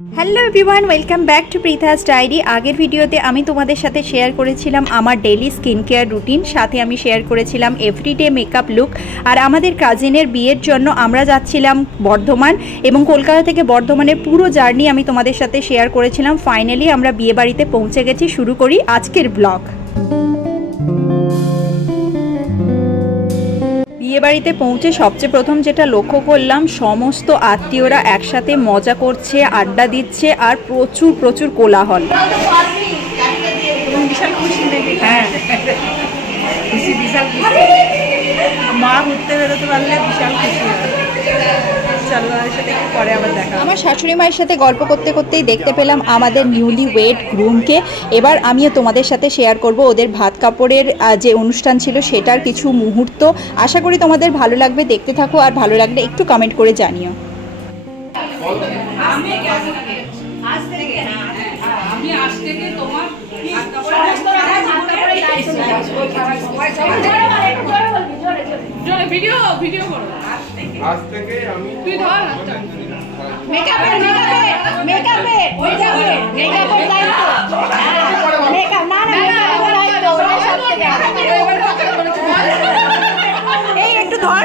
Hello everyone, welcome back to Pritha's diary. আগের ভিডিওতে আমি তোমাদের সাথে শেয়ার করেছিলাম আমার ডেইলি স্কিন কেয়ার রুটিন, সাথে আমি শেয়ার করেছিলাম এভরিডে মেকআপ লুক। আর আমাদের কাজিনের বিয়ের জন্য আমরা যাচ্ছিলাম বর্ধমান, এবং কলকাতা থেকে বর্ধমানের পুরো জার্নি আমি তোমাদের সাথে শেয়ার করেছিলাম। ফাইনালি আমরা বিয়ে বাড়িতে পৌঁছে গেছি। শুরু করি আজকের ব্লগ। বিয়ে বাড়িতে পৌঁছে সবচেয়ে প্রথম যেটা লক্ষ্য করলাম, সমস্ত আত্মীয়রা একসাথে মজা করছে, আড্ডা দিচ্ছে, আর প্রচুর প্রচুর কোলাহল। বিশাল খুশি নাকি? হ্যাঁ, খুশি, বিশাল খুশি। মা ঘুরতে বেরোতে পারলে বিশাল খুশি হয়। আমার শাশুড়ি মায়ের সাথে গল্প করতে করতেই দেখতে পেলাম আমাদের নিউলি ওয়েড গ্রুমকে। এবার আমিও তোমাদের সাথে শেয়ার করব ওদের ভাত কাপড়ের যে অনুষ্ঠান ছিল সেটার কিছু মুহূর্ত। আশা করি তোমাদের ভালো লাগবে, দেখতে থাকো, আর ভালো লাগলে একটু কমেন্ট করে জানিও। আজ থেকে আমি তুই ধর মেকআপের দায়িত্ব, মেকআপ না না এই একটু ধর,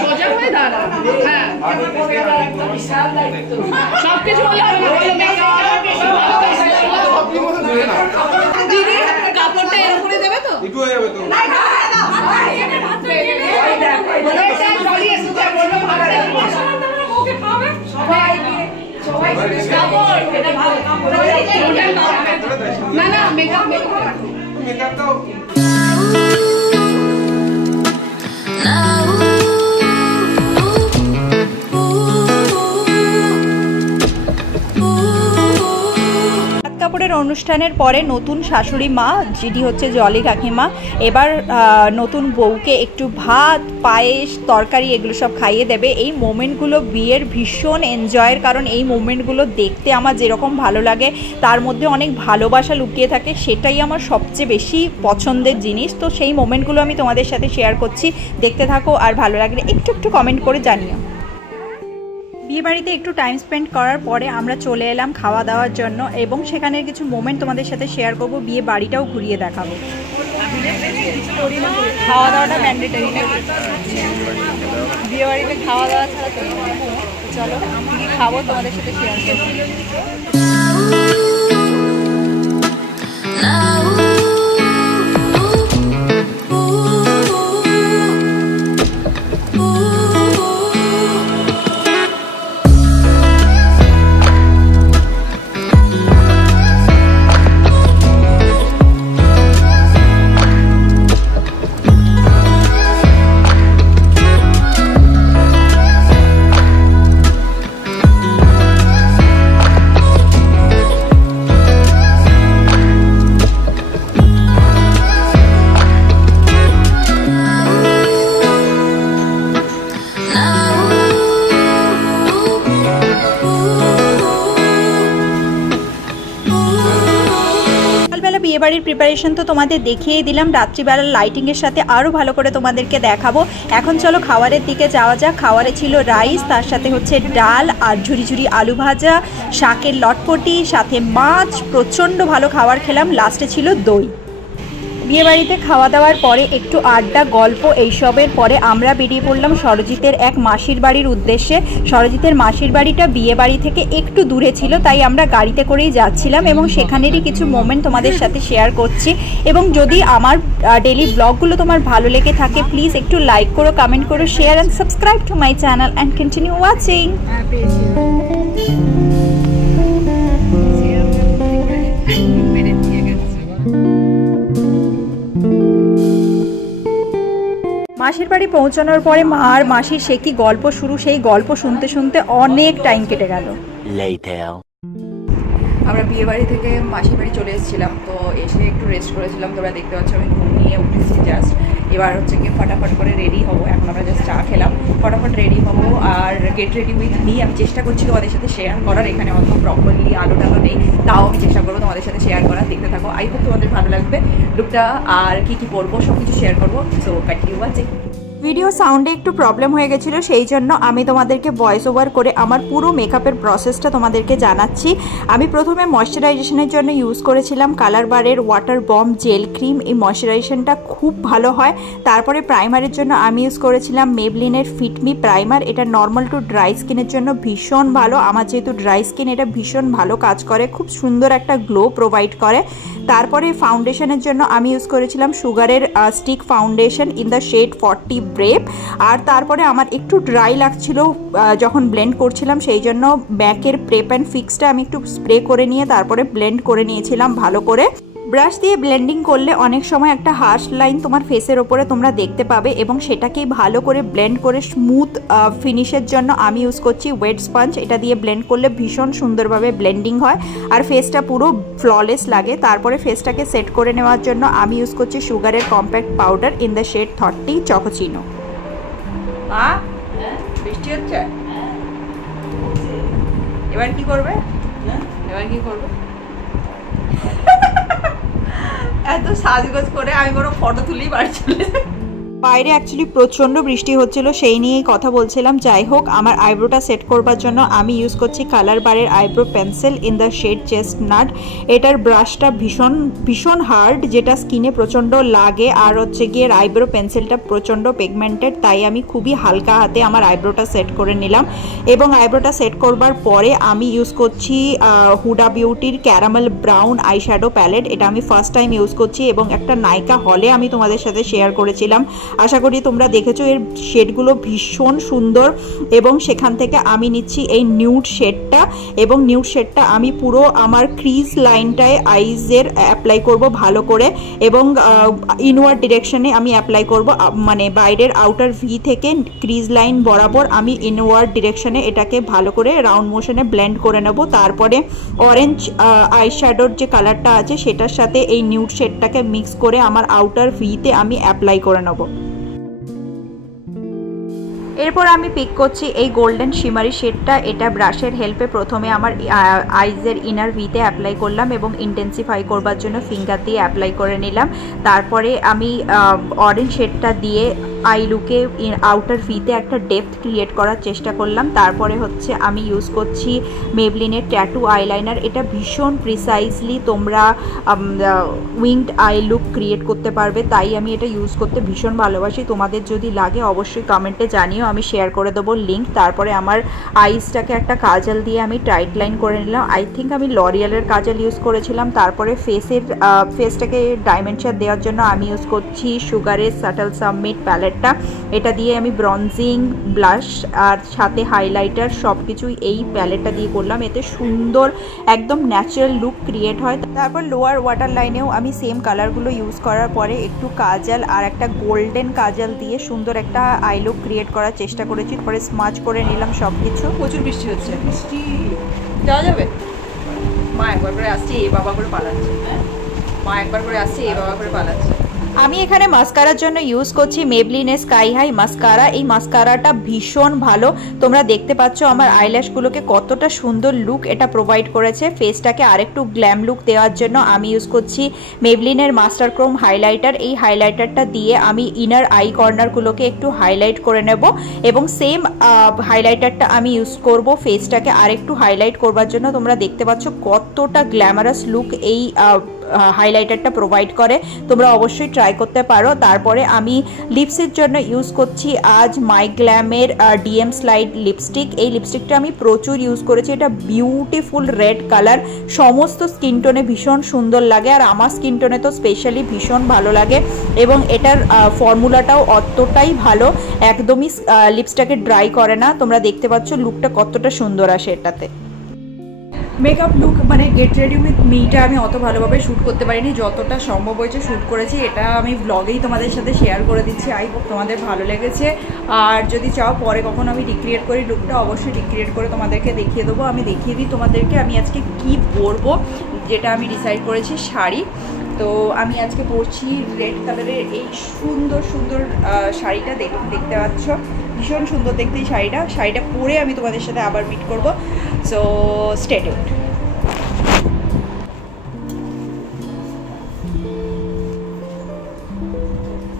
সোজা হয়ে দাঁড়া। হ্যাঁ, সবকিছু দিদি কাপড়টা এর উপরে দেবে তো, একটু হয়ে যাবে তো। না না মেকআপ তো কাপড়ের অনুষ্ঠানের পরে নতুন শাশুড়ি মা, যিনি হচ্ছে জলি কাকিমা, এবার নতুন বউকে একটু ভাত, পায়েস, তরকারি এগুলো সব খাইয়ে দেবে। এই মোমেন্টগুলো বিয়ের ভীষণ এনজয়ের, কারণ এই মোমেন্টগুলো দেখতে আমার যেরকম ভালো লাগে তার মধ্যে অনেক ভালোবাসা লুকিয়ে থাকে, সেটাই আমার সবচেয়ে বেশি পছন্দের জিনিস। তো সেই মোমেন্টগুলো আমি তোমাদের সাথে শেয়ার করছি, দেখতে থাকো, আর ভালো লাগলে একটু একটু কমেন্ট করে জানিও। বিয়ে বাড়িতে একটু টাইম স্পেন্ড করার পরে আমরা চলে এলাম খাওয়া দাওয়ার জন্য, এবং সেখানের কিছু মোমেন্ট তোমাদের সাথে শেয়ার করব, বিয়ে বাড়িটাও ঘুরিয়ে দেখাবো। খাওয়া দাওয়াটা ম্যান্ডেটরি, বিয়ে বাড়িতে খাওয়া দাওয়া ছাড়া চলো কি খাবো তোমাদের সাথে শেয়ার করবো। বিয়েবাড়ির প্রিপারেশন তো তোমাদের দেখিয়ে দিলাম, রাত্রিবেলার লাইটিংয়ের সাথে আরও ভালো করে তোমাদেরকে দেখাবো। এখন চলো খাবারের দিকে যাওয়া যাক। খাবারে ছিল রাইস, তার সাথে হচ্ছে ডাল, আর ঝুরি ঝুরি আলু ভাজা, শাকের লটপটি, সাথে মাছ। প্রচণ্ড ভালো খাবার খেলাম, লাস্টে ছিল দই। বিয়েবাড়িতে খাওয়া দাওয়ার পরে একটু আড্ডা, গল্প, এইসবের পরে আমরা বেরিয়ে পড়লাম সরজিতের এক মাসির বাড়ির উদ্দেশ্যে। সরজিতের মাসির বাড়িটা বিয়ে বাড়ি থেকে একটু দূরে ছিল, তাই আমরা গাড়িতে করেই যাচ্ছিলাম, এবং সেখানেরই কিছু মোমেন্ট তোমাদের সাথে শেয়ার করছি। এবং যদি আমার ডেইলি ব্লগগুলো তোমার ভালো লেগে থাকে, প্লিজ একটু লাইক করো, কমেন্ট করো, share and subscribe to my channel and continue watching. মাসির বাড়ি পৌঁছানোর পরে মা আর মাসির সে কি গল্প শুরু, সেই গল্প শুনতে শুনতে অনেক টাইম কেটে গেল। আমরা বিয়ে বাড়ি থেকে মাসির বাড়ি চলে এসেছিলাম, তো এসে একটু রেস্ট করেছিলাম। তোমরা দেখতে পাচ্ছ আমি ঘুমিয়ে উঠেছি জাস্ট। এবার হচ্ছে কি ফটাফট করে রেডি হবো। এখন আমরা জাস্ট চা খেলাম, ফটাফট রেডি হবো আর গেট রেডি উইথ মি। আমি চেষ্টা করছি তোমাদের সাথে শেয়ার করার, এখানে অত প্রপারলি আলো টালো নেই, তাও আমি চেষ্টা করবো তোমাদের সাথে শেয়ার করার। দেখতে থাকো, আই হোপ তোমাদের ভালো লাগবে লুকটা, আর কি কি পরবো সব কিছু শেয়ার করবো। So continue watching. ভিডিও সাউন্ডে একটু প্রবলেম হয়ে গেছিলো, সেই জন্য আমি তোমাদেরকে ভয়েস ওভার করে আমার পুরো মেকআপের প্রসেসটা তোমাদেরকে জানাচ্ছি। আমি প্রথমে ময়শ্চারাইজেশনের জন্য ইউজ করেছিলাম কালার বারের ওয়াটার বম জেল ক্রিম। এই ময়শ্চারাইজেশনটা খুব ভালো হয়। তারপরে প্রাইমারের জন্য আমি ইউজ করেছিলাম মেবলিনের ফিট মি প্রাইমার। এটা নর্মাল টু ড্রাই স্কিনের জন্য ভীষণ ভালো। আমার যেহেতু ড্রাই স্কিন, এটা ভীষণ ভালো কাজ করে, খুব সুন্দর একটা গ্লো প্রোভাইড করে। তারপরে ফাউন্ডেশনের জন্য আমি ইউজ করেছিলাম সুগারের stick foundation in the shade 40 brave. আর তারপরে আমার একটু ড্রাই লাগছিল যখন ব্লেন্ড করছিলাম, সেই জন্য ব্যাকের প্রেপ অ্যান্ড ফিক্সটা আমি একটু স্প্রে করে নিয়ে তারপরে ব্লেন্ড করে নিয়েছিলাম ভালো করে। ব্রাশ দিয়ে ব্লেন্ডিং করলে অনেক সময় একটা হার্শ লাইন তোমার ফেসের ওপরে তোমরা দেখতে পাবে, এবং সেটাকেই ভালো করে ব্লেন্ড করে স্মুথ ফিনিশের জন্য আমি ইউজ করছি ওয়েট স্পঞ্জ। এটা দিয়ে ব্লেন্ড করলে ভীষণ সুন্দরভাবে ব্লেন্ডিং হয় আর ফেসটা পুরো ফ্ললেস লাগে। তারপরে ফেসটাকে সেট করে নেওয়ার জন্য আমি ইউজ করছি সুগারের compact powder in the shade 30 chocochino. বৃষ্টি হচ্ছে, এবার কি করবে? এত সাজগোজ করে আমি কোনো ফটো তুলেই বাড়ি চলে যাই। বাইরে অ্যাকচুয়ালি প্রচণ্ড বৃষ্টি হচ্ছিল, সেই নিয়েই কথা বলছিলাম। যাই হোক, আমার আইব্রোটা সেট করবার জন্য আমি ইউজ করছি কালার বারের eyebrow pencil in the shade chestnut. এটার ব্রাশটা ভীষণ হার্ড, যেটা স্কিনে প্রচণ্ড লাগে। আর হচ্ছে গিয়ে আইব্রো পেন্সিলটা প্রচণ্ড পিগমেন্টেড, তাই আমি খুবই হালকা হাতে আমার আইব্রোটা সেট করে নিলাম। এবং আইব্রোটা সেট করবার পরে আমি ইউজ করছি হুডা বিউটির ক্যারামেল ব্রাউন আইশ্যাডো প্যালেট। এটা আমি ফার্স্ট টাইম ইউজ করছি এবং একটা নাইকা হলে আমি তোমাদের সাথে শেয়ার করেছিলাম। আশা করি তোমরা দেখেছো। এর শেডগুলো ভীষণ সুন্দর এবং সেখান থেকে আমি নিচ্ছি এই নিউড শেডটা, এবং নিউড শেডটা আমি পুরো আমার ক্রিজ লাইনটায় আইজের অ্যাপ্লাই করব ভালো করে, এবং ইনওয়ার্ড ডিরেকশনে আমি অ্যাপ্লাই করব, মানে বাইরের আউটার ভি থেকে ক্রিজ লাইন বরাবর আমি ইনওয়ার্ড ডিরেকশনে এটাকে ভালো করে রাউন্ড মোশনে ব্লেন্ড করে নেব। তারপরে অরেঞ্জ আইশ্যাডোর যে কালারটা আছে সেটার সাথে এই নিউড শেডটাকে মিক্স করে আমার আউটার ভিতে আমি অ্যাপ্লাই করে নেব। এরপর আমি পিক করছি এই গোল্ডেন শিমারি শেডটা। এটা ব্রাশের হেল্পে প্রথমে আমার আইজের ইনার ভিতে অ্যাপ্লাই করলাম এবং ইন্টেন্সিফাই করবার জন্য ফিঙ্গার দিয়ে অ্যাপ্লাই করে নিলাম। তারপরে আমি অরেঞ্জ শেডটা দিয়ে আই লুকে আউটার ভিতে একটা ডেপথ ক্রিয়েট করার চেষ্টা করলাম। তারপরে হচ্ছে আমি ইউজ করছি মেবলিনের ট্যাটু আইলাইনার। এটা ভীষণ প্রিসাইজলি তোমরা উইংড আই লুক ক্রিয়েট করতে পারবে, তাই আমি এটা ইউজ করতে ভীষণ ভালোবাসি। তোমাদের যদি লাগে অবশ্যই কমেন্টে জানিও, আমি শেয়ার করে দেবো লিঙ্ক। তারপরে আমার আইসটাকে একটা কাজল দিয়ে আমি টাইট লাইন করে নিলাম। আই থিঙ্ক আমি লরিয়ালের কাজল ইউজ করেছিলাম। তারপরে ফেসটাকে ডাইমেনশন দেওয়ার জন্য আমি ইউজ করছি সুগারের সাটল সাবমিট প্যালেট। এটা দিয়ে আমি ব্রঞ্জিং, ব্লাশ আর সাথে হাইলাইটার সব কিছুই এই প্যালেটটা দিয়ে করলাম। এতে সুন্দর একদম ন্যাচারাল লুক ক্রিয়েট হয়। তারপর লোয়ার ওয়াটার লাইনেও আমি সেম কালারগুলো ইউজ করার পরে একটু কাজল আর একটা গোল্ডেন কাজল দিয়ে সুন্দর একটা আই লুক ক্রিয়েট করার চেষ্টা করেছি। পরে স্মাচ করে নিলাম সব কিছু। প্রচুর বৃষ্টি হচ্ছে, বৃষ্টি যাওয়া যাবে। মা একবার করে আসছে, এই বাবা করে পালাচ্ছে। মা একবার করে আসছে, এই বাবা করে পালাচ্ছে। আমি এখানে মাস্কারার জন্য ইউজ করছি মেবলিনের স্কাই হাই মাস্কারা। এই মাস্কারাটা ভীষণ ভালো। তোমরা দেখতে পাচ্ছ আমার আইল্যাশগুলোকে কতটা সুন্দর লুক এটা প্রোভাইড করেছে। ফেসটাকে আরেকটু গ্ল্যাম লুক দেওয়ার জন্য আমি ইউজ করছি মেবলিনের মাস্টার ক্রোম হাইলাইটার। এই হাইলাইটারটা দিয়ে আমি ইনার আই কর্নারগুলোকে একটু হাইলাইট করে নেব, এবং সেম হাইলাইটারটা আমি ইউজ করব ফেসটাকে আরেকটু হাইলাইট করবার জন্য। তোমরা দেখতে পাচ্ছ কতটা গ্ল্যামারাস লুক এই হাইলাইটারটা প্রোভাইড করে। তোমরা অবশ্যই ট্রাই করতে পারো। তারপরে আমি লিপসের জন্য ইউজ করছি আজ মাই গ্ল্যামের ডিএম স্লাইড লিপস্টিক। এই লিপস্টিকটা আমি প্রচুর ইউজ করেছি। এটা বিউটিফুল রেড কালার, সমস্ত স্কিন টোনে ভীষণ সুন্দর লাগে, আর আমার স্কিন টোনে তো স্পেশালি ভীষণ ভালো লাগে। এবং এটার ফর্মুলাটাও অতটাই ভালো, একদমই লিপসটাকে ড্রাই করে না। তোমরা দেখতে পাচ্ছ লুকটা কতটা সুন্দর আসে এটাতে। মেকআপ লুক মানে গেট রেডি উইথ মিটা আমি অত ভালোভাবে শ্যুট করতে পারিনি, যতটা সম্ভব হয়েছে শ্যুট করেছি। এটা আমি ব্লগেই তোমাদের সাথে শেয়ার করে দিচ্ছি। আই হোপ তোমাদের ভালো লেগেছে। আর যদি চাও পরে কখন আমি রিক্রিয়েট করি লুকটা, অবশ্যই রিক্রিয়েট করে তোমাদেরকে দেখিয়ে দেবো। আমি দেখিয়ে দিই তোমাদেরকে আমি আজকে কি পরবো, যেটা আমি ডিসাইড করেছি শাড়ি। তো আমি আজকে পরছি রেড কালারের এই সুন্দর সুন্দর শাড়িটা। দেখতে পাচ্ছ ভীষণ সুন্দর দেখতে এই শাড়িটা পরে আমি তোমাদের সাথে আবার মিট করব। So stay tuned.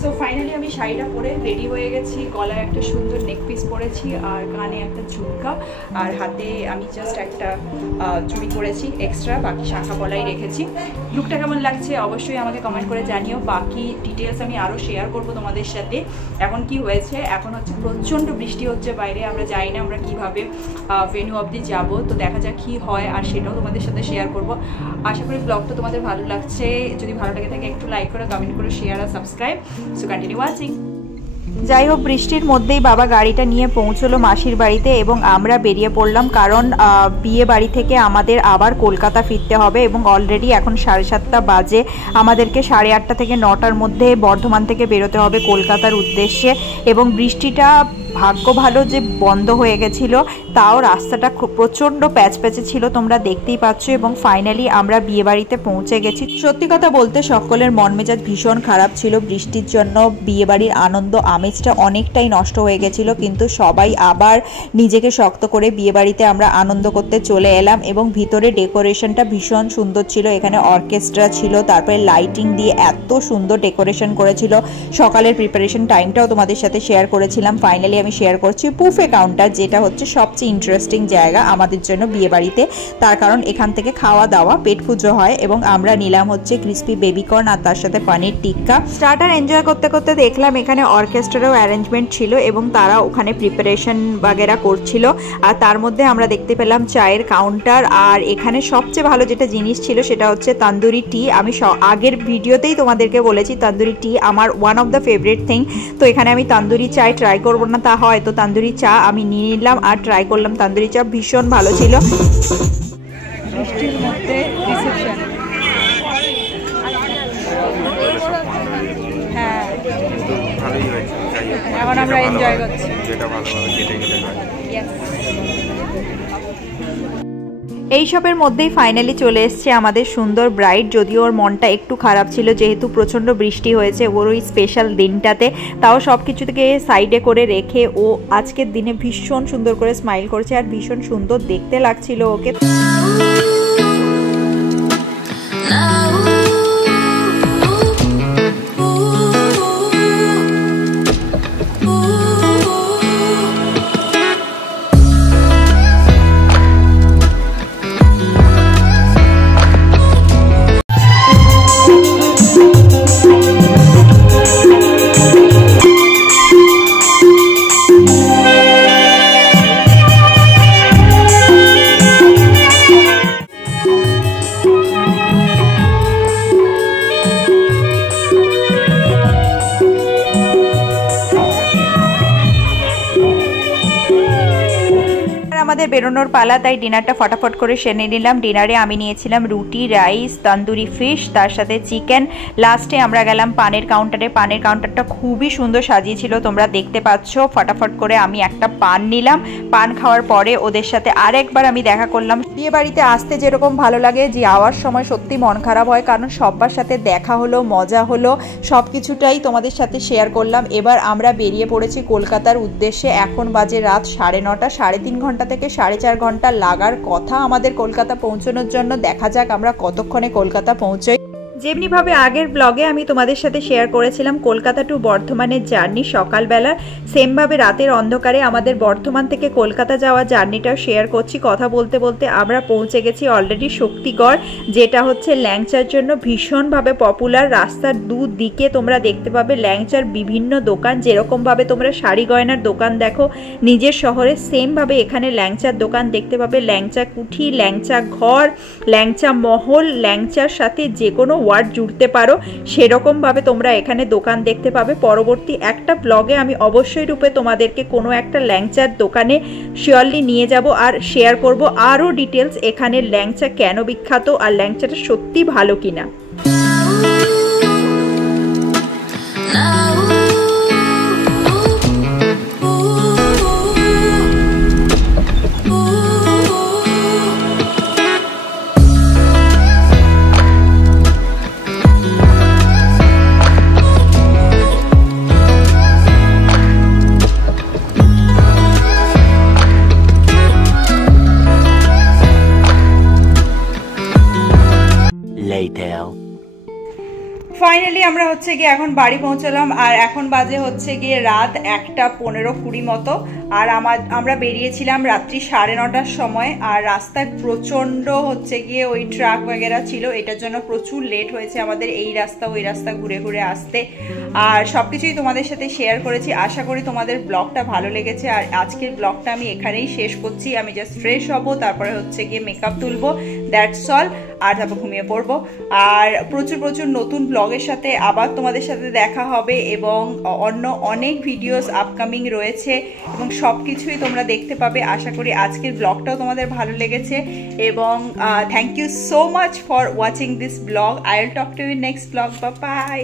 So finally আমি শাড়িটা পরে রেডি হয়ে গেছি, গলায় একটা সুন্দর নেক পিস পরেছি আর কানে একটা ঝুমকা আর হাতে আমি জাস্ট একটা চুড়ি পরেছি এক্সট্রা, বাকি শাখা গলায় রেখেছি। লুকটা কেমন লাগছে অবশ্যই আমাকে কমেন্ট করে জানিও। বাকি ডিটেলস আমি আরও শেয়ার করবো তোমাদের সাথে। এখন কি হয়েছে, এখন হচ্ছে প্রচণ্ড বৃষ্টি হচ্ছে বাইরে, আমরা জানি না আমরা কীভাবে ভেন্যু অবধি যাব, তো দেখা যাক কী হয় আর সেটাও তোমাদের সাথে শেয়ার করব। আশা করি ব্লগটা তোমাদের ভালো লাগছে, যদি ভালো লাগে থাকে একটু লাইক করে, কমেন্ট করে, শেয়ার আর সাবস্ক্রাইব। So continue watching. যাই হোক, বৃষ্টির মধ্যেই বাবা গাড়িটা নিয়ে পৌঁছলো মাসির বাড়িতে এবং আমরা বেরিয়ে পড়লাম, কারণ বিয়ে বাড়ি থেকে আমাদের আবার কলকাতা ফিরতে হবে এবং অলরেডি এখন 7:30 বাজে। আমাদেরকে 8:30 থেকে 9টার মধ্যে বর্ধমান থেকে বেরোতে হবে কলকাতার উদ্দেশ্যে। এবং বৃষ্টিটা ভাগ্য ভালো যে বন্ধ হয়ে গেছিলো, তাও রাস্তাটা খুব প্রচণ্ড প্যাচপ্যাচে ছিল, তোমরা দেখতেই পাচ্ছ। এবং ফাইনালি আমরা বিয়েবাড়িতে পৌঁছে গেছি। সত্যি কথা বলতে সকলের মন মেজাজ ভীষণ খারাপ ছিল বৃষ্টির জন্য, বিয়েবাড়ির আনন্দ আমেজটা অনেকটাই নষ্ট হয়ে গেছিলো, কিন্তু সবাই আবার নিজেকে শক্ত করে বিয়েবাড়িতে আমরা আনন্দ করতে চলে এলাম। এবং ভিতরে ডেকোরেশনটা ভীষণ সুন্দর ছিল, এখানে অর্কেস্ট্রা ছিল, তারপরে লাইটিং দিয়ে এত সুন্দর ডেকোরেশন করেছিল। সকালের প্রিপারেশন টাইমটাও তোমাদের সাথে শেয়ার করেছিলাম। ফাইনালি আমি শেয়ার করছি বুফে কাউন্টার, যেটা হচ্ছে সবচেয়ে ইন্টারেস্টিং জায়গা আমাদের জন্য বিয়েবাড়িতে, তার কারণ এখান থেকে খাওয়া দাওয়া পেট পুজো হয়। এবং আমরা নিলাম হচ্ছে ক্রিস্পি বেবিকর্ন আর তার সাথে পানির টিক্কা। স্টার্টার এনজয় করতে করতে দেখলাম এখানে অর্কেস্ট্রারও অ্যারেঞ্জমেন্ট ছিল এবং তারা ওখানে প্রিপারেশন বাগেরা করছিল। আর তার মধ্যে আমরা দেখতে পেলাম চায়ের কাউন্টার। আর এখানে সবচেয়ে ভালো যেটা জিনিস ছিল সেটা হচ্ছে তন্দুরি টি। আমি আগের ভিডিওতেই তোমাদেরকে বলেছি তন্দুরি টি আমার one of the favourite thing. তো এখানে আমি তন্দুরি চায় ট্রাই করবো না তা হয়, তো তন্দুরি চা আমি নিয়ে নিলাম আর ট্রাই করলাম। তন্দুরি চা ভীষণ ভালো ছিল। বৃষ্টির মধ্যে রিসেপশন, হ্যাঁ এখন আমরা এনজয় করছি। এইসবের মধ্যেই ফাইনালি চলে এসছে আমাদের সুন্দর ব্রাইড। যদিও ওর মনটা একটু খারাপ ছিল যেহেতু প্রচণ্ড বৃষ্টি হয়েছে ওর ওই স্পেশাল দিনটাতে, তাও সব কিছু থেকে সাইডে করে রেখে ও আজকের দিনে ভীষণ সুন্দর করে স্মাইল করছে আর ভীষণ সুন্দর দেখতে লাগছিল ওকে। আমাদের বেরোনোর পালা, তাই ডিনারটা ফটাফট করে সেরে নিলাম। ডিনারে আমি নিয়েছিলাম রুটি, রাইস, তন্দুরি ফিশ, তার সাথে চিকেন। লাস্টে আমরা গেলাম পানের কাউন্টারে। পানের কাউন্টারটা খুবই সুন্দর সাজিয়েছিল, তোমরা দেখতে পাচ্ছ। ফটাফট করে আমি একটা পান নিলাম। পান খাওয়ার পরে ওদের সাথে আরেকবার আমি দেখা করলাম। বিয়ে বাড়িতে আসতে যেরকম ভালো লাগে, যে যাওয়ার সময় সত্যি মন খারাপ হয়, কারণ সবার সাথে দেখা হলো, মজা হলো, সব কিছুটাই তোমাদের সাথে শেয়ার করলাম। এবার আমরা বেরিয়ে পড়েছি কলকাতার উদ্দেশ্যে। এখন বাজে রাত 9:30, 3.5 ঘন্টা থেকে 4.5 ঘন্টা লাগার কথা আমাদের কলকাতা পৌঁছানোর জন্য। দেখা যাক আমরা কতক্ষণে কলকাতা পৌঁছাই। যেমনিভাবে আগের ব্লগে আমি তোমাদের সাথে শেয়ার করেছিলাম কলকাতা টু বর্ধমানের জার্নি সকালবেলা, সেমভাবে রাতের অন্ধকারে আমাদের বর্ধমান থেকে কলকাতা যাওয়া জার্নিটাও শেয়ার করছি। কথা বলতে বলতে আমরা পৌঁছে গেছি অলরেডি শক্তিগড়, যেটা হচ্ছে ল্যাংচার জন্য ভীষণভাবে পপুলার। রাস্তার দুদিকে তোমরা দেখতে পাবে ল্যাংচার বিভিন্ন দোকান। যেরকমভাবে তোমরা শাড়ি গয়নার দোকান দেখো নিজের শহরে, সেমভাবে এখানে ল্যাংচার দোকান দেখতে পাবে। ল্যাংচা কুঠি, ল্যাংচা ঘর, ল্যাংচা মহল, ল্যাংচার সাথে যে কোনো ওয়ার্ড জুড়তে পারো সেরকমভাবে তোমরা এখানে দোকান দেখতে পাবে। পরবর্তী একটা ব্লগে আমি অবশ্যই রূপে তোমাদেরকে কোনো একটা ল্যাংচার দোকানে শিওরলি নিয়ে যাব আর শেয়ার করব আরও ডিটেলস, এখানে ল্যাংচা কেন বিখ্যাত আর ল্যাংচাটা সত্যি ভালো কিনা। ফাইনালি আমরা হচ্ছে গিয়ে এখন বাড়ি পৌঁছলাম আর এখন বাজে হচ্ছে গিয়ে রাত 1:15-20 মতো। আর আমরা বেরিয়েছিলাম রাত্রি 9:30টার সময়। আর রাস্তায় প্রচণ্ড হচ্ছে গিয়ে ওই ট্রাক वगैरह ছিল, এটার জন্য প্রচুর লেট হয়েছে আমাদের এই রাস্তা ওই রাস্তা ঘুরে ঘুরে আসতে। আর সব কিছুই তোমাদের সাথে শেয়ার করেছি, আশা করি তোমাদের ব্লগটা ভালো লেগেছে। আর আজকের ব্লগটা আমি এখানেই শেষ করছি। আমি জাস্ট ফ্রেশ হব, তারপরে হচ্ছে গিয়ে মেকআপ তুলবো, দ্যাটস অল। আর তারপর ঘুমিয়ে পড়বো। আর প্রচুর প্রচুর নতুন ব্লগের সাথে আবার তোমাদের সাথে দেখা হবে এবং অন্য অনেক ভিডিওস আপকামিং রয়েছে এবং সব কিছুই তোমরা দেখতে পাবে। আশা করি আজকের ব্লগটাও তোমাদের ভালো লেগেছে এবং thank you so much for watching this blog. I will talk to you next blog. Bye by.